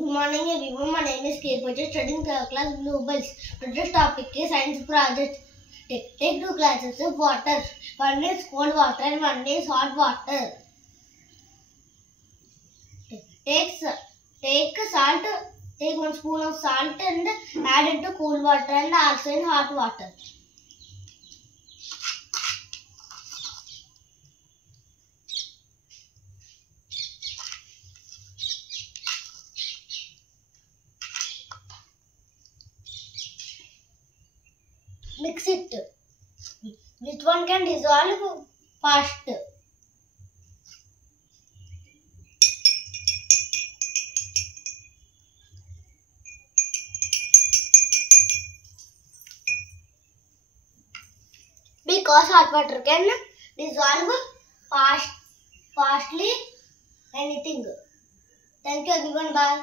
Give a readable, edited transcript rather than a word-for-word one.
Good morning everyone, my name is K. Patel, studying third class Globals. Today's topic is science project. Take two glasses of water. One is cold water and one is hot water. Take salt. Take 1 spoon of salt and add it to cold water and also in hot water. Mix it. Which one can dissolve fast? Because hot water can dissolve fastly anything. Thank you everyone. Bye.